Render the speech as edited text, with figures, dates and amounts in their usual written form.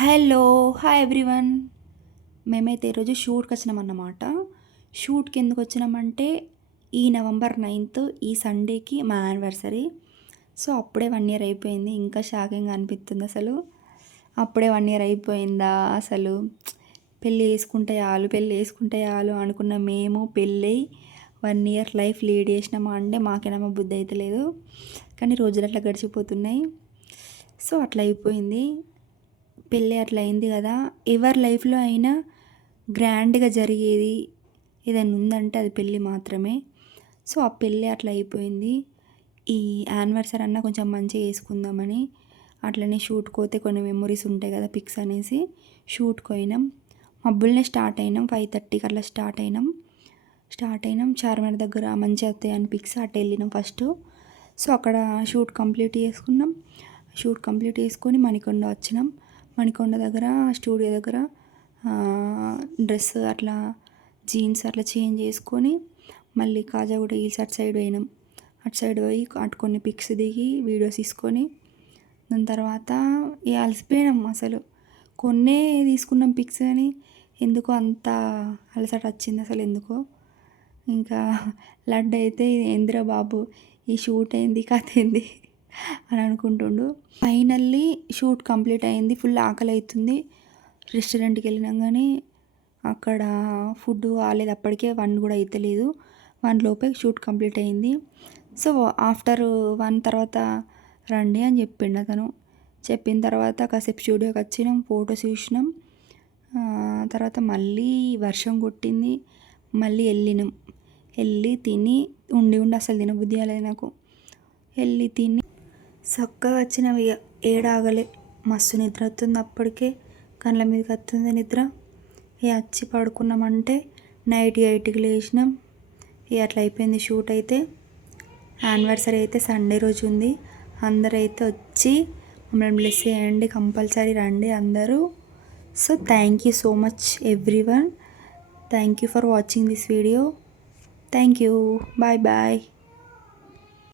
Hello! Hi everyone. మేమైతే ఈరోజు షూట్‌కి వచ్చినామన్నమాట. షూట్‌కి ఎందుకు వచ్చినామంటే ఈ నవంబర్ 9th ఈ సండేకి మా యానివర్సరీ. సో, అప్పుడే 1 ఇయర్ అయిపోయింది. ఇంకా షాకింగ్‌గా అనిపిస్తుంది అసలు. అప్పుడే 1 ఇయర్ అయిపోయిందా అసలు పెళ్లి చేసుకుంటే చాలు అనుకున్న మేము పెళ్ళై 1 ఇయర్ లైఫ్ లీడ్ చేసినామా అంటే మాకే నమ్మబుద్ధి అయితలేదు. కానీ రోజులు అట్లా గడిచిపోతున్నాయి. సో, అట్లా అయిపోయింది. పెళ్ళి అట్లా అయింది కదా. ఎవరి లైఫ్లో అయినా గ్రాండ్గా జరిగేది ఏదైనా ఉందంటే అది పెళ్ళి మాత్రమే. సో ఆ పెళ్ళి అట్లా అయిపోయింది. ఈ యానివర్సరీ అన్నా కొంచెం మంచిగా చేసుకుందామని అట్లనే షూట్కి పోతే కొన్ని మెమొరీస్ ఉంటాయి కదా పిక్స్ అనేసి షూట్కి పోయినాం. మబ్బులనే స్టార్ట్ అయినాం. 5:30కి అట్లా స్టార్ట్ అయినాం చార్మినార్ దగ్గర మంచిగా వస్తాయని పిక్స్ అటు వెళ్ళినాం ఫస్ట్. సో అక్కడ షూట్ కంప్లీట్ చేసుకొని మణికొండ వచ్చినాం. మణికొండ దగ్గర స్టూడియో దగ్గర డ్రెస్ అట్లా జీన్స్ అట్లా చేంజ్ చేసుకొని మళ్ళీ కాజాగూడ హిల్స్ అటు సైడ్ పోయినాం. అటు సైడ్ పోయి అటు కొన్ని పిక్స్ దిగి వీడియోస్ తీసుకొని దాని తర్వాత ఇక అలసిపోయినాం అసలు. కొన్నే తీసుకున్నాం పిక్స్ కానీ ఎందుకో అంత అలసట వచ్చింది అసలు ఎందుకో. ఇంకా లడ్డు అయితే ఏందిరా బాబు ఈ షూట్ అయింది కథ ఏంది అని అనుకుంటుండు. ఫైనల్లీ షూట్ కంప్లీట్ అయింది. ఫుల్ ఆకలి అవుతుంది. రెస్టారెంట్కి వెళ్ళినాం కానీ అక్కడ ఫుడ్ కాలేదు. అప్పటికే 1 కూడా అవుతలేదు. 1 లోపే షూట్ కంప్లీట్ అయింది. సో ఆఫ్టర్ 1 తర్వాత రండి అని చెప్పిండు అతను. చెప్పిన తర్వాత కాసేపు స్టూడియోకి వచ్చినాం, ఫొటోస్ చూసినాం. తర్వాత మళ్ళీ వర్షం కొట్టింది. మళ్ళీ వెళ్ళి తిని ఉండి అసలు తినబుద్ధి కాలేదు నాకు. వెళ్ళి తిని చక్కగా వచ్చినవి ఏడాగలే. మస్తు నిద్ర వస్తుంది అప్పటికే. కళ్ళ మీదకి వస్తుంది నిద్ర. ఇక వచ్చి పడుకున్నామంటే నైట్ 8కి లేచినాం. ఇక అట్లా అయిపోయింది షూట్ అయితే. యానివర్సరీ అయితే సండే రోజు ఉంది. అందరైతే వచ్చి మమ్మల్ని బ్లెస్ చేయండి, కంపల్సరీ రండి అందరూ. So thank you so much everyone. Thank you for watching this video. Thank you. Bye bye.